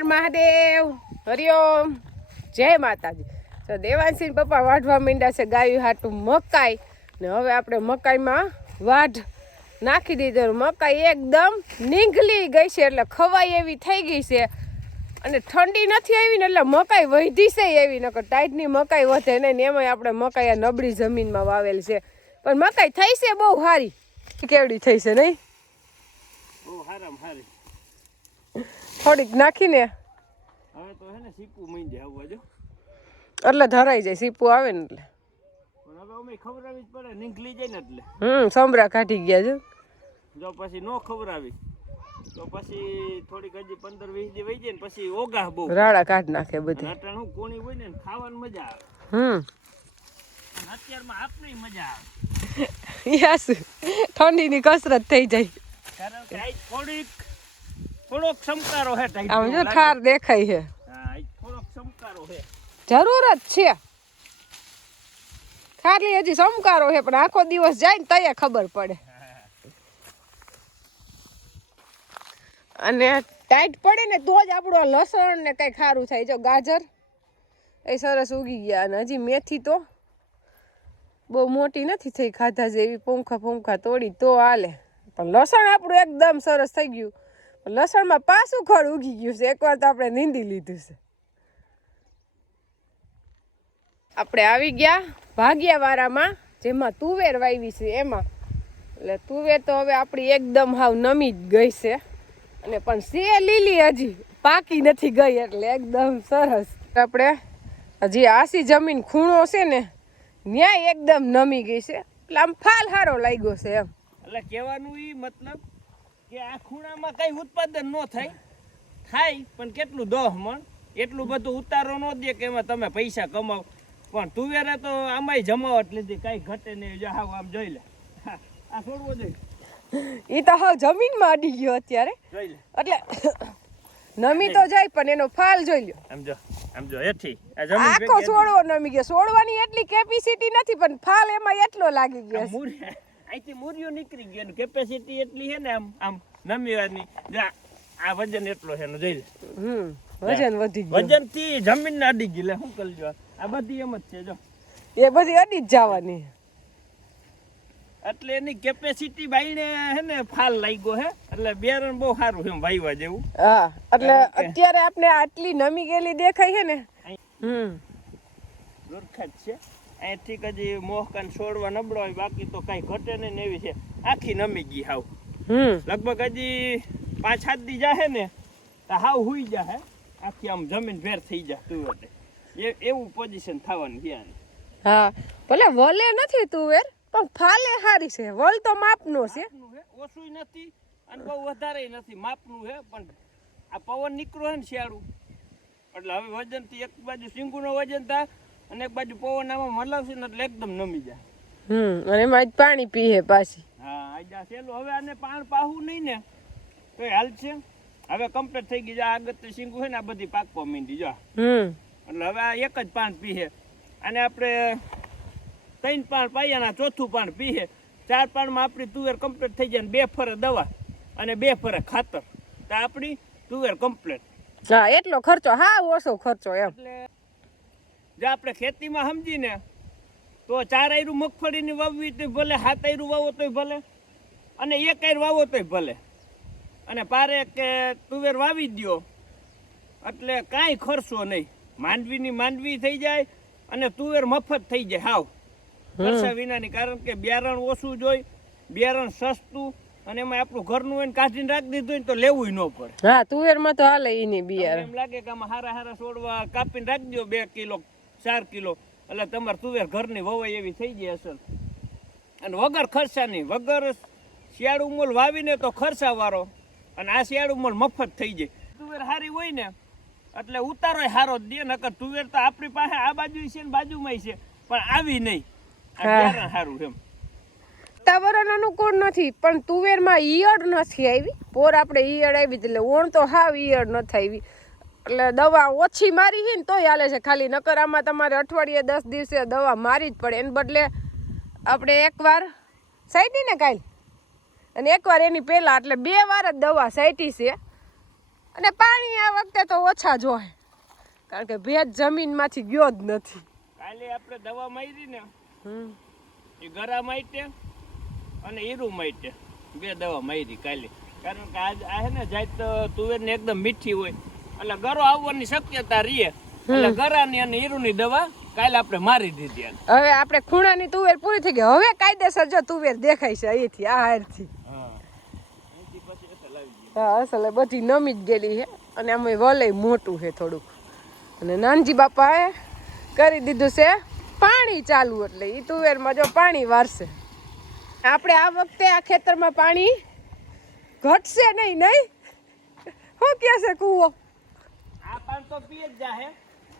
હર મહાદેવ, હરિઓમ, જય માતાજી. તો દેવાંશી પપ્પા વાઢવા માંડ્યા છે ગાયું હાટું મકાઈ ને હવે આપણે મકાઈમાં વાઢ નાખી દીધું. મકાઈ એકદમ નીંગલી ગઈ છે એટલે ખવાઈ એવી થઈ ગઈ છે અને ઠંડી નથી આવી ને એટલે મકાઈ વધી છે એવી. નકર ટાઈટની મકાઈ વધે નહીં ને એમાંય આપણે મકાઈ આ નબળી જમીનમાં વાવેલ છે પણ મકાઈ થઈ છે બહુ સારી. કેવડી થઈ છે નહીં? બહુ હારામાં હારી. થોડીક નાખીને હવે તો હે ને સીપું મીંડે આવવા જો એટલે ધરાઈ જાય. સીપું આવે ને એટલે પણ હવે અમે ખવડાવી જ પડે, નીકળી જાય ને એટલે. સમરા કાઢી ગયા છે. જો પછી નો ખવડાવી તો પછી થોડીક હજી 15-20 દી વહી જાય ને પછી ઓગાહ બહુ રાડા કાઢ નાખે બધી. નટણ હું કોણી હોય ને ખાવાની મજા આવે. અત્યારમાં આપને મજા આવે. યસ, ઠંડીની કસરત થઈ જાય. કારણ કે આ થોડોક સમકારો હે ટાઈટ. આમ જો ઠાર દેખાય છે. હા, થોડોક સમકારો હે. જરૂરત છે ખાલી હજી સમકારો છે પણ આખો દિવસ જાય ને તૈયાર ખબર પડે. અને ટાઈટ પડે ને તો જ આપણું લસણ ને કઈ ખારું થાય. જો ગાજર એ સરસ ઉગી ગયા અને હજી મેથી તો બહુ મોટી નથી થઈ ખાધા જેવી. પૂંખા તોડી તો હાલે પણ લસણ આપણું એકદમ સરસ થઈ ગયું. લસણમાં પાછું ખડ ઉગી ગયું છે. એકવાર તો આપણે નીંદી લીધું છે. આપણે આવી ગયા ભાગ્યાવાળામાં જેમાં તુવેર વાવી છે એમાં. એટલે તુવેર તો હવે આપણી એકદમ હાવ નમી જ ગઈ છે અને પણ છે લીલી, હજી પાકી નથી ગઈ એટલે એકદમ સરસ. આપણે હજી આસી જમીન ખૂણો છે ને ન્યાય એકદમ નમી ગઈ છે એટલે આમ ફાલ સારો લાગ્યો છે એમ. એટલે કહેવાનું ઈ મતલબ કે આ ખૂણામાં કઈ ઉત્પાદન ન થાય પણ કેટલું 10 મણ એટલું બધું ઉતારો ન દે કે એમાં તમે પૈસા કમાવ. પણ તુવેરે તો આમાંય જમાવટ લીધી, કઈ ઘટે નહીં. જો હાવ આમ જોઈ લે, આ છોડવો જોઈએ. ઈ તો હાવ જમીનમાં અડી ગયો અત્યારે. જોઈ લે એટલે નમી તો જાય પણ એનો ફાલ જોઈ લ્યો. આમ જો હેઠી આ જમીન આખો છોડવો નમી ગયો. છોડવાની એટલી કેપેસિટી નથી પણ ફાલ એમાં એટલો લાગી ગયો. અહીંથી મૂર્યો નીકળી ગયો ને કેપેસિટી એટલી છે ને આમ નમીવાની. આ વજન એટલો છે ને જોઈ લે. વજન વધી ગયું. વજન થી જમીન ને અડી ગઈ. લે શું કરજો, આ બધી એમ જ છે. જો એ બધી અડી જ જવાની. એટલે એની કેપેસિટી બાઈને હે ને ફાલ લાગ્યો હે એટલે બેરણ બહુ સારું છે વાયવા જેવું. હા, એટલે અત્યારે આપણે આટલી નમી ગયેલી દેખાય છે ને. દુર્ખદ છે. અહીંથી કદી મોહકાન છોડવા નબળો હોય, બાકી તો કઈ ઘટે નહીં ને એવી છે. આખી નમી ગઈ હાવ. લગભગ હજી 5-7 દી જાહે ને તો હાવ હુઈ જાહે. આખી આમ જમીન ભેર થઈ જાય તુવેર. એવું પોઝિશન થવાની છે. હા, ભલે વલે નથી તુવેર પણ ફાલે સારી છે. વલ તો માપનો છે. ઓછું નથી અને બહુ વધારે નથી, માપનું છે. પણ આ પવન નીકળ્યો ને શિયાળું એટલે હવે વજન થી એક બાજુ સિંગુનો વજન થાય અને એક બાજુ પવન આમાં મલાવશે ને એટલે એકદમ નમી જાય. અને એમાં જ પાણી પીએ પાછી. હા, આજા સેલું. હવે આને પાણ પાહું નહીં ને તો હાલ છે. હવે કમ્પ્લીટ થઈ ગઈ. આગળ સિંગુ છે ને આ બધી પાકવા માંડી જો. એટલે હવે આ એક જ પાણ પીએ અને આપણે 3 પાણ પાયાના ચોથું પાણ પીએ. 4 પાણમાં આપણી તુવેર કમ્પ્લીટ થઈ જાય. 2 ફરે દવા અને 2 ફરે ખાતર તો આપણી તુવેર કમ્પ્લીટ. હા, એટલો ખર્ચો. હા, ઓછો ખર્ચો એમ. એટલે જો આપણે ખેતીમાં સમજીને તો 4 આયરું મગફળીની વાવવી તો ભલે, 7 આયરું વાવો તોય ભલે અને 1 આયર વાવો તોય ભલે અને પારે કે તુવેર વાવી દો એટલે કાંઈ ખર્ચો નહીં. માંડવી થઈ જાય અને તુવેર મફત થઈ જાય હાવ ખર્ચા વિનાની. કારણ કે બિયારણ ઓછું જોઈ, બિયારણ સસ્તું અને એમાં આપણું ઘરનું હોય કાઢીને રાખી દીધું હોય તો લેવું ન પડે. હા, તુવેરમાં તો હાલે એની બિયારણ. એમ લાગે કે આમાં હારા છોડવા કાપીને રાખી દો 2 કિલો 4 કિલો એટલે તમારે તુવેર ઘરની વવાય એવી થઈ જાય અસર. અને વગર ખર્ચાની, વગર શિયાળુ મોલ વાવીને તો ખર્ચા વાળો અને આ શિયાળુ મોલ મફત થઈ જાય. તુવેર સારી હોય ને એટલે ઉતારો સારો જ દે. નકર તુવેર તો આપણી પાસે આ બાજુ છે ને બાજુમાં છે પણ આવી નહીં. સારું એમ વાતાવરણ અનુકૂળ નથી પણ તુવેરમાં ઈયળ નથી આવી. પોર આપણે ઈયળ આવી એટલે ઓણ તો હાવ ઈયળ નથી આવી. એટલે દવા ઓછી મારી છે ને તોય હાલે છે. ખાલી નકર આમાં તમારે અઠવાડિયે 10 દિવસે દવા મારી જ પડે. એને બદલે આપણે એકવાર સાઈટી ને કાલ અને એકવાર એની પહેલા એટલે 2 વાર જ દવા સાઈટી છે. અને પાણી આ વખતે તો ઓછા જોઈએ કારણ કે ભેજ જમીનમાંથી ગયો જ નથી. કાલે આપણે દવા મારી ને એ ગરા માઈટે અને હીરું માઈટે 2 દવા મારી કાલે. કારણ કે આ હે ને જાત તુવેર ને એકદમ મીઠી હોય એટલે ગરો આવવાની શક્યતા રહે એટલે ગરાની અને હીરુની દવા કાલે આપણે મારી દીધી. હવે આપણે ખૂણાની તુવેર પૂરી થઈ ગઈ. હવે કાયદેસર જો તુવેર દેખાય છે અહીંથી આ હારથી. હા અસલ બધી નમી જ ગયેલી છે અને આમાં વલય મોટું છે થોડુંક. અને નાનજી બાપાએ કરી દીધું છે પાણી ચાલુ એટલે એ તુવેરમાં જો પાણી વારશે. આપણે આ વખતે આ ખેતરમાં પાણી ઘટશે નહીં. નહીં શું કહે છે કૂવો? આ પાણી તો પીએ જ જાહે.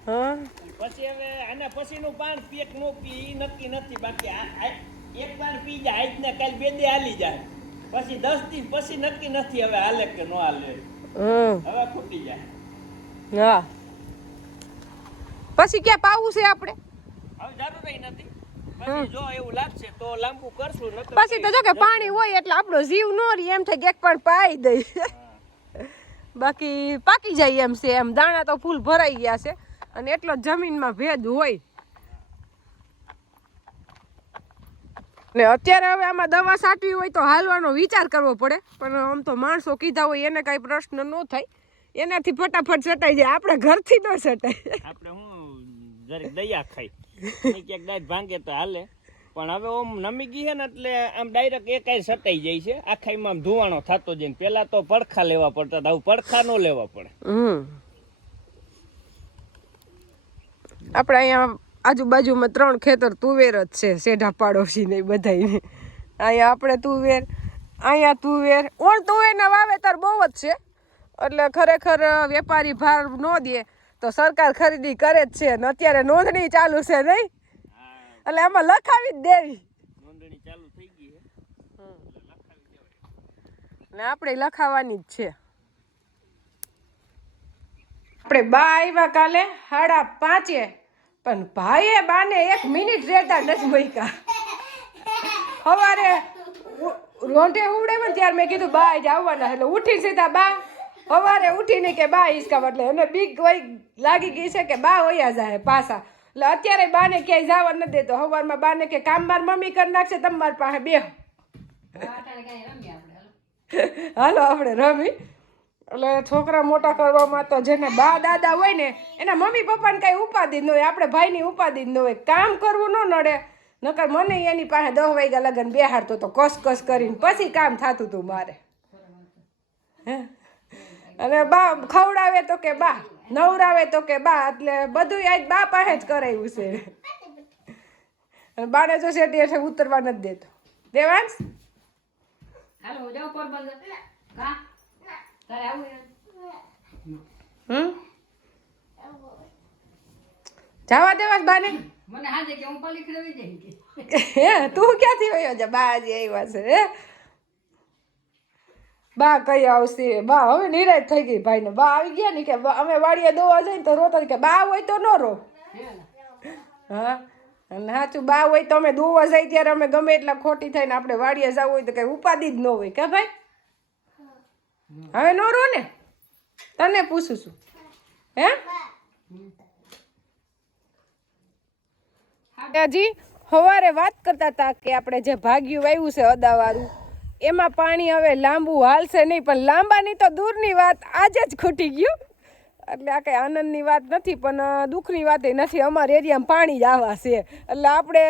હા પછી હવે આના પછીનું પાણી પીએ કે નો પીએ એ નક્કી નથી. બાકી એક પાણી પી જાય આજ ને કાલ 2 દી હાલી જાય પછી 10 દી પછી નક્કી નથી હવે હાલે કે નો હાલે. હવે ખૂટી જાય. હા પછી ક્યાં પાવું છે આપણે? હવે જરૂર નથી. પછી જો એવું લાગશે તો લાંબુ કરશું. પછી તો જો કે પાણી હોય એટલે આપણો જીવ નો રહે એમ થાય કે એક પણ પાઈ દઈ. બાકી પાકી જાય એમ છે. એમ દાણા તો ફૂલ ભરાઈ ગયા છે અને એટલો જમીનમાં ભેજ હોય ને અત્યારે હવે આમાં દવા છાંટવી હોય તો હાલવાનો વિચાર કરવો પડે. પણ આમ તો માણસો કીધા હોય એને કાંઈ પ્રશ્ન ન થાય એનાથી ફટાફટ સટાઈ જાય. આપણે ઘરથી ન સટાય. આપણે હું જરીક દયા ખાઈ ક્યાંક દાંત ભાંગે તો હાલે. પણ હવે ઓમ નમી ગઈ છે ને એટલે આમ ડાયરેક્ટ એકાઈ સટાઈ જાય છે. આખાઈમાં આમ ધુવાણો થતો જાય. પેલા તો પડખા લેવા પડતા હતા. હવે પડખા ન લેવા પડે. આપણે અહીંયા આજુબાજુમાં 3 ખેતર તુવેર જ છે. શેઢા પાડોશી ને બધાને અહીંયા આપણે તુવેર અહીંયા તુવેર ઓણ તુવેરના વાવેતર બહુ જ છે. એટલે ખરેખર વેપારી ભાર ન દે તો સરકાર ખરીદી કરે જ છે. અને અત્યારે નોંધણી ચાલુ છે નહીં એટલે આમાં લખાવી જ દેવી. નોંધણી ચાલુ થઈ ગઈ છે ને આપણે લખાવાની જ છે. આપણે બા આવ્યા કાલે 5:30 પણ ભાઈએ બાને 1 મિનિટ રહેતા નથી મૂક્યા. સવારે રોંઢે ઉડે ને ત્યારે મેં કીધું બા જ આવવાના એટલે ઉઠી સીધા બા સવારે ઉઠીને કે બા હિસકા એટલે એને બીક વઈ લાગી ગઈ છે કે બા વયા જાય પાછા. એટલે અત્યારે બાને ક્યાંય જવા નથી દેતો. સવારમાં બાને કે કામ માર મમ્મી કરી નાખશે તમારી પાસે બેહો. હાલો આપણે રમી. એટલે છોકરા મોટા કરવામાં તો જેને બા દાદા હોય ને એના મમ્મી પપ્પાને કાંઈ ઉપાધિ ન હોય. આપણે ભાઈની ઉપાધિ ન હોય. કામ કરવું ન નડે. નકર મને એની પાસે 10 વાગ્યા લગન બેહાડતો તો કસ કરીને પછી કામ થતું હતું મારે. હે અને બા ખવડાવે તો કે બા નવરાવે તો કે બા. એટલે બધું આજ બા પાસે જ કરાવ્યું છે. અને બાને જો શેઠી હેઠે ઉતરવા નથી દેતો. દેવાંશ જવા દેવાસ બાને. મને હાજે કે હું પલી ખડવી જઈ કે હે તું ક્યાંથી વયો જા? બા જે આવ્યા છે. હે બા કઈ આવશે? બા હવે નિરાશ થઈ ગઈ ભાઈ ને. બા આવી ગયા ને કે અમે વાડીએ દોવા જઈને તો રોતા કે બા હોય તો ન રો. હા અને સાચું બા હોય તો અમે દોવા જાય ત્યારે અમે ગમે એટલા ખોટી થઈને આપણે વાડીએ જવું હોય તો કઈ ઉપાધિ જ ન હોય કે ભાઈ. હવે ન રો ને તને પૂછું છું. હે હજી સવારે વાત કરતા હતા કે આપણે જે ભાગ્યું વાવ્યું છે અદાવાળું એમાં પાણી હવે લાંબુ હાલશે નહીં. પણ લાંબાની તો દૂરની વાત આજે જ ખૂટી ગયું. એટલે આ કંઈ આનંદની વાત નથી પણ દુઃખની વાત એ નથી. અમારા એરિયામાં પાણી જ આવા છે એટલે આપણે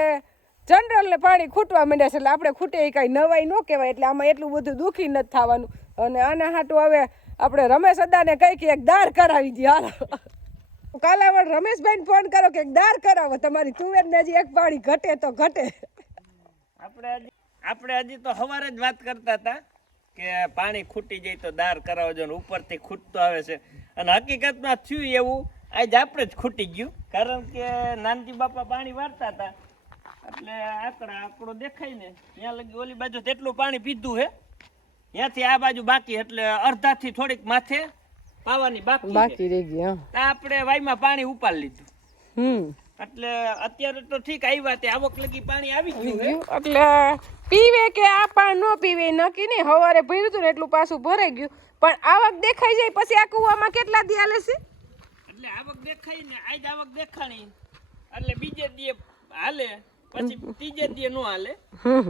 જનરલને પાણી ખૂટવા માંડ્યા છે. એટલે આપણે ખૂટે એ કાંઈ નવાઈ ન કહેવાય. એટલે આમાં એટલું બધું દુઃખી નથી થવાનું. અને આના હાટું હવે આપણે રમેશ અદાને કહી કે એક દાર કરાવી દઈએ. હાલો કાલાવડ રમેશભાઈને ફોન કરો કે એક દાર કરાવો. તમારી તુવેરને હજી એક પાણી ઘટે તો ઘટે. આપણે હજી તો સવારે જ વાત કરતા હતા કે પાણી ખૂટી જાય તો દાર કરાવજો ને ઉપરથી ખૂટતો આવે છે. અને હકીકતમાં થયું એવું આજ આપણે જ ખૂટી ગયું. કારણ કે નાનજી બાપા પાણી વારતા હતા એટલે આંકડો દેખાય ને ત્યાં લગી ઓલી બાજુ તેટલું પાણી પીધું હે ત્યાંથી આ બાજુ બાકી. એટલે અડધાથી થોડીક માથે પાવાની બાકી રહી ગઈ. આપણે વાયમાં પાણી ઉપાડી લીધું. એટલે અત્યારે તો ઠીક આવ્યા તે આવક લગી પાણી આવી ગયું. એટલે પીવે કે આ પાણી ન પીવે નક્કી નહીં. સવારે ભર્યું હતું ને એટલું પાછું ભરાઈ ગયું. પણ આવક દેખાઈ જાય પછી આ કુવામાં કેટલા દી હાલે છે? એટલે આવક દેખાય ને આજ આવક દેખાણી એટલે બીજે દી હાલે પછી ત્રીજે દી નો હાલે.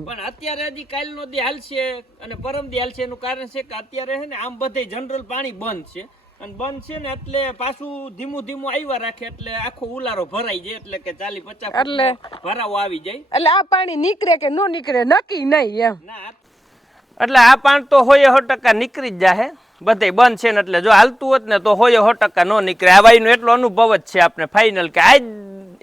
પણ અત્યારે હજી કાલનો દી હાલશે અને પરમ દી હાલશે. એનું કારણ છે કે અત્યારે છે ને આમ બધે જનરલ પાણી બંધ છે અને બંધ છે ને એટલે પાછું ધીમું ધીમું આવ્યા રાખે એટલે આખો ઉલારો ભરાઈ જાય એટલે કે 40-50 એટલે ભરાવો આવી જાય. એટલે આ પાણી નીકળે કે નો નીકળે નક્કી નહીં એમ. ના એટલે આ પાણી તો 100% નીકળી જ જાય. બધે બંધ છે ને એટલે જો હાલતું હોત ને તો 100% નો નીકળે. આ વાયનો એટલો અનુભવ જ છે આપણે ફાઇનલ કે આજ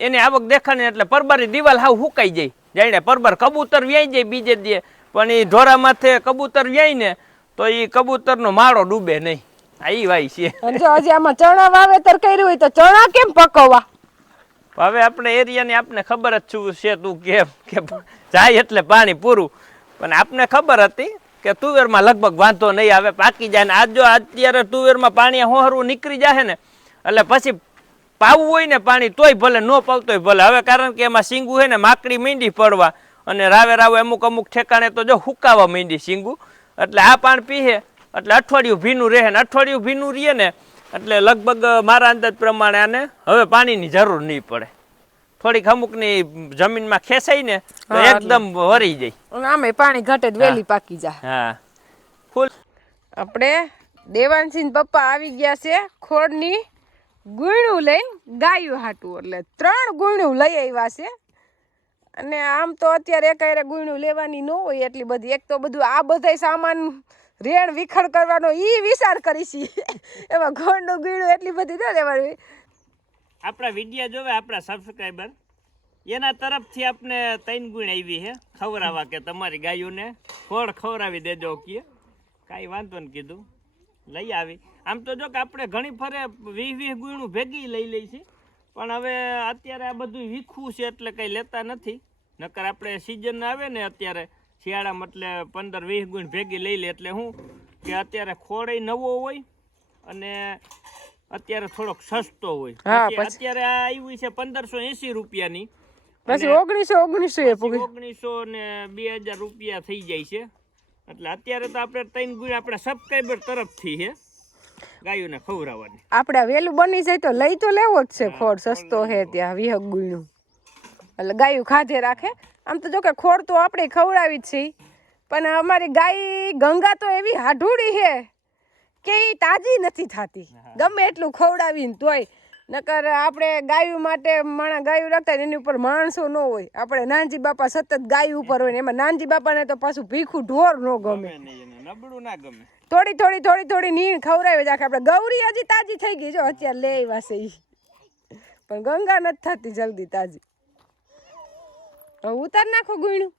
એની આવક દેખાને એટલે પરબારી દિવાલ હાવ હુકાઈ જાય. જાણે પરબર કબૂતર વ્યાઈ જાય બીજે દી પણ એ ઢોરા માથે કબૂતર વ્યાય ને તો એ કબૂતરનો માળો ડૂબે નહીં. આ ઈ વાય છે. અને જો હજી આમાં ચણા વાવેતર કર્યું હોય તો ચણા કેમ પકવવા? હવે આપણે એરિયાની આપને ખબર જ શું છે તું કેમ કે જાય એટલે પાણી પૂરું. પણ આપને ખબર હતી કે તુવેરમાં લગભગ વાંધો નહીં આવે પાકી જાય ને આજ જો અત્યારે તુવેરમાં પાણી હોહરવું નીકળી જાય ને એટલે પછી પાવું હોય ને પાણી તોય ભલે ન પાવતોય ભલે. હવે કારણ કે એમાં શીંગું હોય ને માકડી મીંડી પડવા અને રાવે રાવે અમુક ઠેકાણે તો જો હુકાવા મીંડી શીંગું એટલે આ પાણી પીએ એટલે અઠવાડિયું ભીનું રહે ને અઠવાડિયું ભીનું રહે ને એટલે લગભગ મારા અંદાજ પ્રમાણે આને હવે પાણીની જરૂર નહીં પડે. થોડીક અમુકની જમીનમાં ખેંચાય ને તો એકદમ વરી જાય. આમે પાણી ઘટે વેલી પાકી જાય. હા ફૂલ. આપણે દેવાંશીન પપ્પા આવી ગયા છે ખોડની ગુણું લઈને ગાયું હાટું એટલે 3 ગુણું લઈ આવ્યા છે. અને આમ તો અત્યારે એકાયરે ગુણું લેવાની ન હોય એટલી બધી. એક તો બધું આ બધાય સામાન રેણ વિખડ કરવાનો ઈ વિચાર કરી છે એમાં ખોડનું ગુણું એટલી બધી ન લેવાની. આપણા વિડીયો જોવે આપણા સબસ્ક્રાઈબર એના તરફથી આપણે 3 ગુણ આવી છે ખવડાવવા કે તમારી ગાયોને ખોળ ખવડાવી દેજો કે કાંઈ વાંધો ને કીધું લઈ આવી. આમ તો જો કે આપણે ઘણી ફરે 20 ગુણું ભેગી લઈ લઈ છે પણ હવે અત્યારે આ બધું વીખવું છે એટલે કંઈ લેતા નથી. નકર આપણે સિઝન આવે ને અત્યારે શિયાળામાં એટલે 15-20 ગુણ ભેગી લઈ લે એટલે શું કે અત્યારે ખોળે નવો હોય અને અત્યારે થોડોક સસ્તો હોય. અત્યારે આ આવ્યું છે 1580 રૂપિયાની પછી 1900 ને 2000 રૂપિયા થઈ જાય છે. એટલે અત્યારે તો આપણે 3 ગુણ આપણા સબસ્ક્રાઈબર તરફથી છે ગાયોને ખવડાવવાની. આપણે વેલું બની જાય તો લઈ તો લેવો જ છે ખોડ. સસ્તો છે ત્યાં 20 ગુણું એટલે ગાયું ખાધે રાખે. આમ તો જો કે ખોડ તો આપણે ખવડાવી જ છે પણ અમારી ગાય ગંગા તો એવી હાઢુડી છે કે એ તાજી નથી થતી ગમે એટલું ખવડાવીને તોય. નકર આપણે ગાયું માટે ગાયું રાખતા એની ઉપર માણસો ન હોય. આપણે નાનજી બાપા સતત ગાય ઉપર હોય ને એમાં નાનજી બાપાને તો પાછું ભીખું ઢોર ન ગમે. નબળું ના ગમે. થોડી નીણ ખવડાવી રાખે. આપણે ગૌરી હજી તાજી થઈ ગઈ જો અત્યારે લે આવ્યા છે ઈ પણ ગંગા નથી થતી જલ્દી તાજી. ઉતાર નાખો ગુણ્યું.